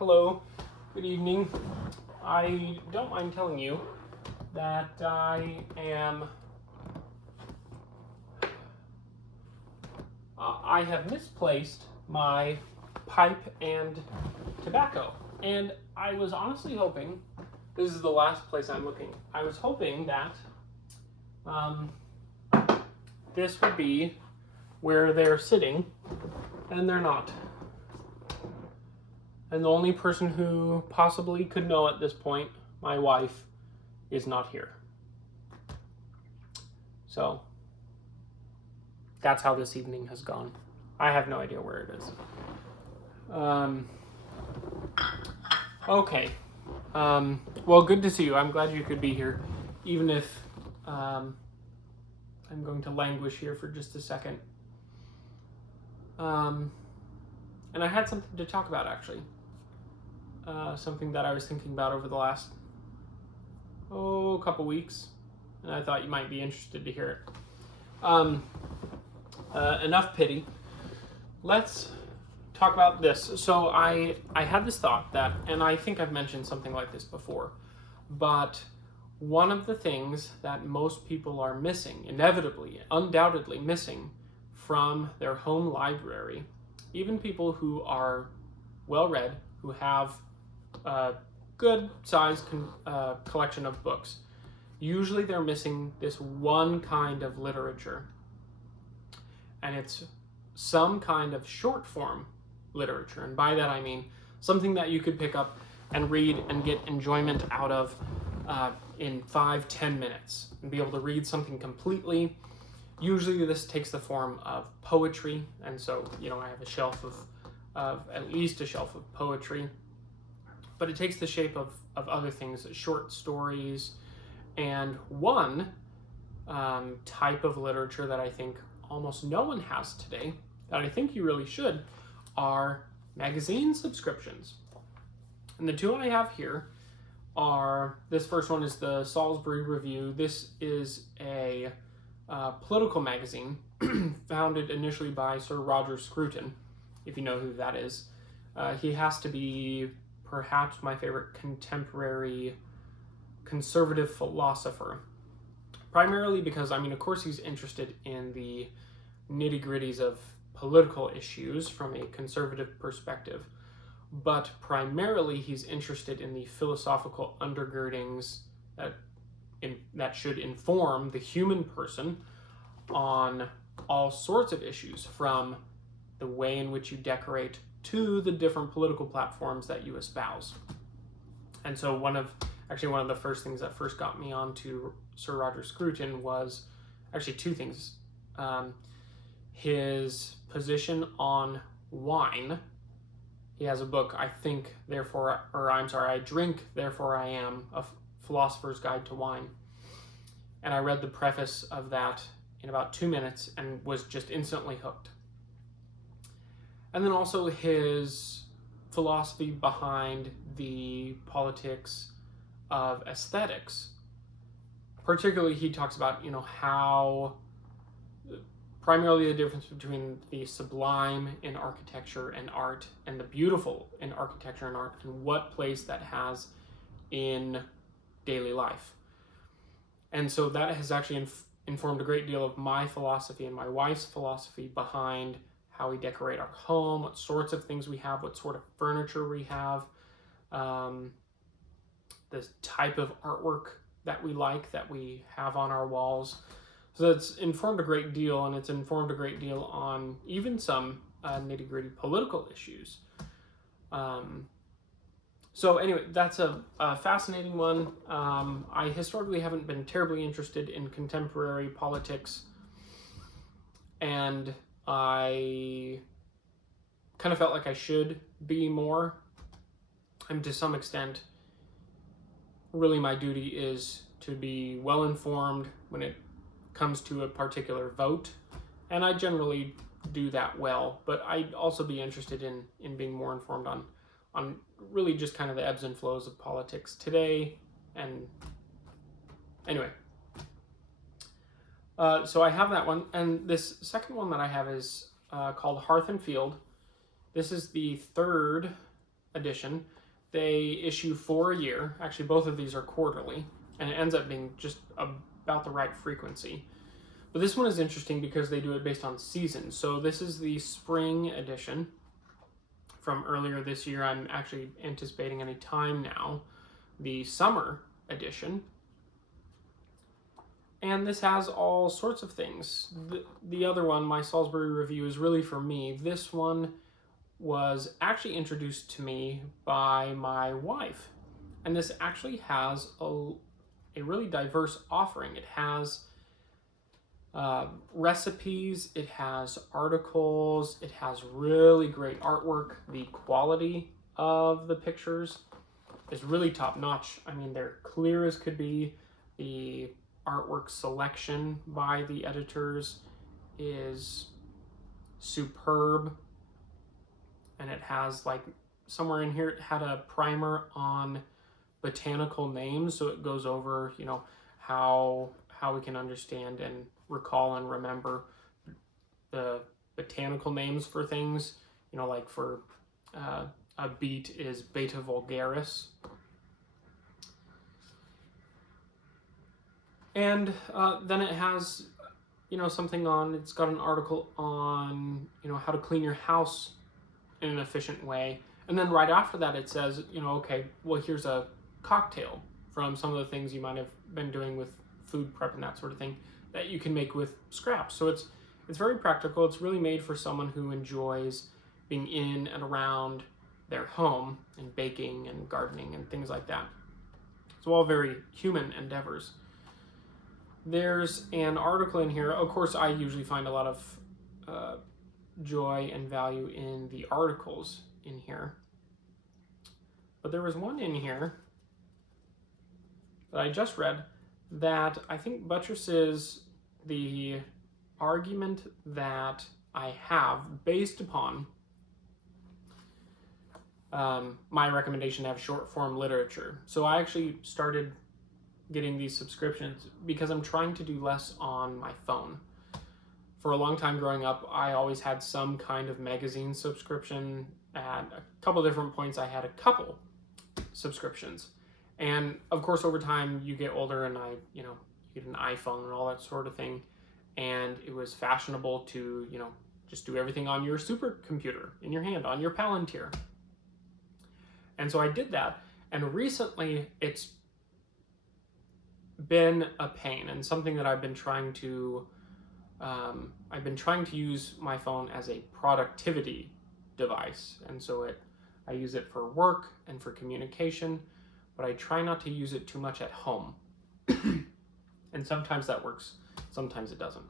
Hello, good evening. I don't mind telling you that I have misplaced my pipe and tobacco. And I was honestly hoping, this is the last place I'm looking, I was hoping that this would be where they're sitting, and they're not. And the only person who possibly could know at this point, my wife, is not here. So, that's how this evening has gone. I have no idea where it is. Okay. Well, good to see you. I'm glad you could be here, even if I'm going to languish here for just a second. And I had something to talk about, actually. Something that I was thinking about over the last, couple weeks. And I thought you might be interested to hear it. Enough pity. Let's talk about this. So I had this thought that, and I think I've mentioned something like this before, but one of the things that most people are missing, inevitably, undoubtedly missing from their home library, even people who are well-read, who have a good sized collection of books, usually they're missing this one kind of literature. And it's some kind of short form literature. And by that I mean something that you could pick up and read and get enjoyment out of in 5-10 minutes and be able to read something completely. Usually this takes the form of poetry. And so, I have a shelf of at least a shelf of poetry. But it takes the shape of other things, short stories. And one type of literature that I think almost no one has today, that I think you really should, are magazine subscriptions. And the two I have here are, this first one is the Salisbury Review. This is a political magazine founded initially by Sir Roger Scruton, if you know who that is. He has to be perhaps my favorite contemporary conservative philosopher. Primarily because, of course he's interested in the nitty-gritties of political issues from a conservative perspective, but primarily he's interested in the philosophical undergirdings that should inform the human person on all sorts of issues, from the way in which you decorate to the different political platforms that you espouse. And so one of the first things that first got me onto Sir Roger Scruton was actually two things. His position on wine. He has a book, I Drink, Therefore I Am, A Philosopher's Guide to Wine. And I read the preface of that in about 2 minutes and was just instantly hooked. And then also his philosophy behind the politics of aesthetics. Particularly, he talks about, how primarily the difference between the sublime in architecture and art and the beautiful in architecture and art, and what place that has in daily life. And so that has actually informed a great deal of my philosophy and my wife's philosophy behind how we decorate our home, what sorts of things we have, what sort of furniture we have, the type of artwork that we like, that we have on our walls. So it's informed a great deal, and it's informed a great deal on even some nitty-gritty political issues. So anyway, that's a fascinating one. I historically haven't been terribly interested in contemporary politics, and I kind of felt like I should be more. And to some extent, really my duty is to be well informed when it comes to a particular vote, and I generally do that well, but I'd also be interested in being more informed on really just kind of the ebbs and flows of politics today. And anyway, so I have that one, and this second one that I have is called Hearth and Field. This is the third edition, they issue 4 a year. Actually, both of these are quarterly, and it ends up being just about the right frequency. But this one is interesting because they do it based on seasons. So this is the spring edition from earlier this year. I'm actually anticipating any time now. The summer edition. And this has all sorts of things. The other one, my Salisbury review, is really for me. This one was actually introduced to me by my wife. And this actually has a really diverse offering. It has recipes, it has articles, it has really great artwork. The quality of the pictures is really top notch. I mean, they're clear as could be. The artwork selection by the editors is superb. And it has, like, somewhere in here, it had a primer on botanical names. So it goes over, you know, how we can understand and recall and remember the botanical names for things. You know, like for a beet is Beta vulgaris. And then it has, you know, something on, it's got an article on, you know, how to clean your house in an efficient way. And then right after that it says, you know, okay, well, here's a cocktail from some of the things you might have been doing with food prep and that sort of thing that you can make with scraps. So it's very practical. It's really made for someone who enjoys being in and around their home and baking and gardening and things like that. It's all very human endeavors. There's an article in here. Of course, I usually find a lot of joy and value in the articles in here. But there was one in here that I just read that I think buttresses the argument that I have based upon my recommendation to have short form literature. So I actually started getting these subscriptions because I'm trying to do less on my phone. For a long time growing up, I always had some kind of magazine subscription. At a couple different points, I had a couple subscriptions. And of course, over time, you get older and you get an iPhone and all that sort of thing. And it was fashionable to, just do everything on your supercomputer in your hand, on your Palantir. And so I did that. And recently, it's been a pain and something that I've been trying to use my phone as a productivity device. And so I use it for work and for communication, but I try not to use it too much at home. And sometimes that works, sometimes it doesn't.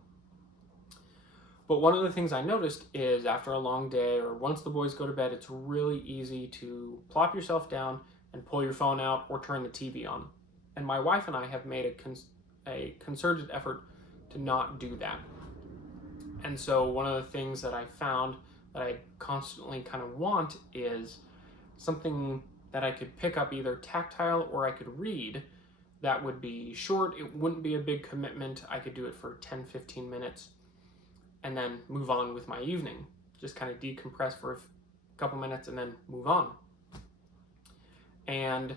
But one of the things I noticed is after a long day or once the boys go to bed, it's really easy to plop yourself down and pull your phone out or turn the TV on. And my wife and I have made a concerted effort to not do that. And so one of the things that I found that I constantly kind of want is something that I could pick up either tactile or I could read that would be short. It wouldn't be a big commitment. I could do it for 10-15 minutes and then move on with my evening. Just kind of decompress for a couple minutes and then move on. And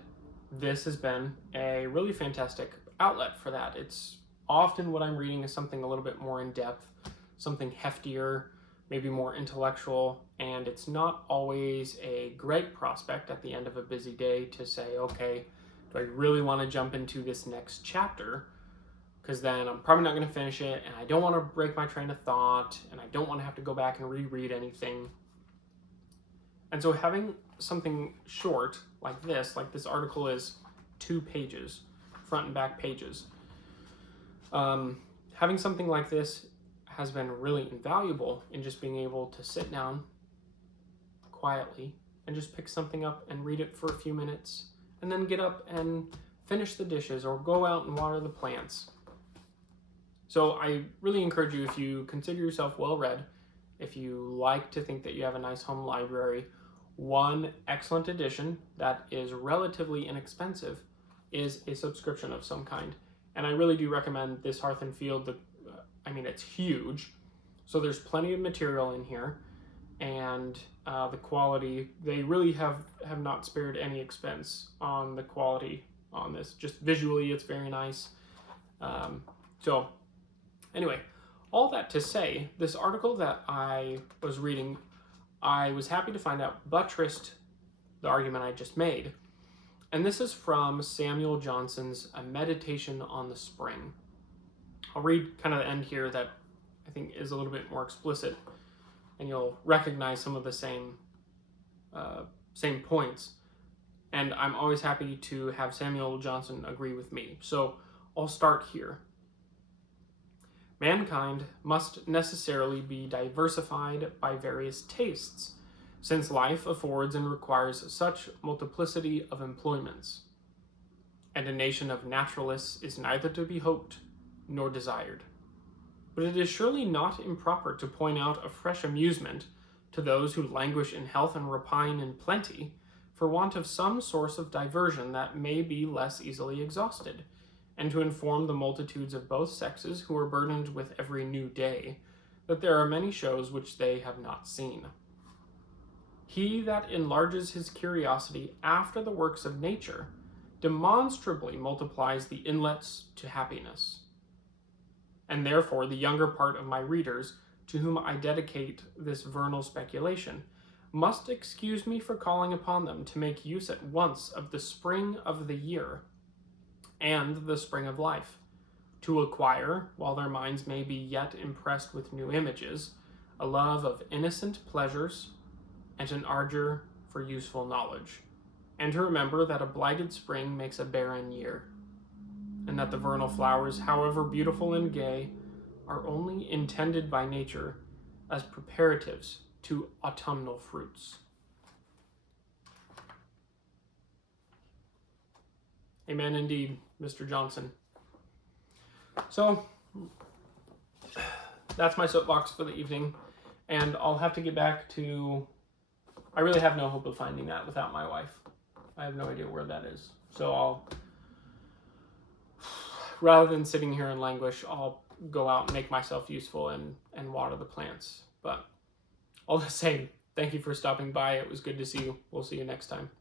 this has been a really fantastic outlet for that. It's often what I'm reading is something a little bit more in depth, something heftier, maybe more intellectual, and it's not always a great prospect at the end of a busy day to say, okay, do I really want to jump into this next chapter? Because then I'm probably not going to finish it, and I don't want to break my train of thought, and I don't want to have to go back and reread anything. And so having something short like this article is 2 pages, front and back pages. Having something like this has been really invaluable in just being able to sit down quietly and just pick something up and read it for a few minutes and then get up and finish the dishes or go out and water the plants. So I really encourage you, if you consider yourself well-read, if you like to think that you have a nice home library, one excellent addition that is relatively inexpensive is a subscription of some kind. And I really do recommend this Hearth and Field. It's huge. So there's plenty of material in here. and the quality. They really have not spared any expense on the quality on this. Just visually, it's very nice. So anyway, all that to say, this article that I was reading, I was happy to find out buttressed the argument I just made. And this is from Samuel Johnson's A Meditation on the Spring. I'll read kind of the end here that I think is a little bit more explicit, and you'll recognize some of the same points. And I'm always happy to have Samuel Johnson agree with me. So I'll start here. Mankind must necessarily be diversified by various tastes, since life affords and requires such multiplicity of employments. And a nation of naturalists is neither to be hoped nor desired. But it is surely not improper to point out a fresh amusement to those who languish in health and repine in plenty, for want of some source of diversion that may be less easily exhausted, and to inform the multitudes of both sexes who are burdened with every new day, that there are many shows which they have not seen. He that enlarges his curiosity after the works of nature demonstrably multiplies the inlets to happiness. And therefore the younger part of my readers, to whom I dedicate this vernal speculation, must excuse me for calling upon them to make use at once of the spring of the year and the spring of life, to acquire, while their minds may be yet impressed with new images, a love of innocent pleasures and an ardor for useful knowledge, and to remember that a blighted spring makes a barren year, and that the vernal flowers, however beautiful and gay, are only intended by nature as preparatives to autumnal fruits. Amen indeed, Mr. Johnson. So, that's my soapbox for the evening, and I'll have to get back to... I really have no hope of finding that without my wife. I have no idea where that is. So rather than sitting here and languish, I'll go out and make myself useful and water the plants. But all the same, thank you for stopping by. It was good to see you. We'll see you next time.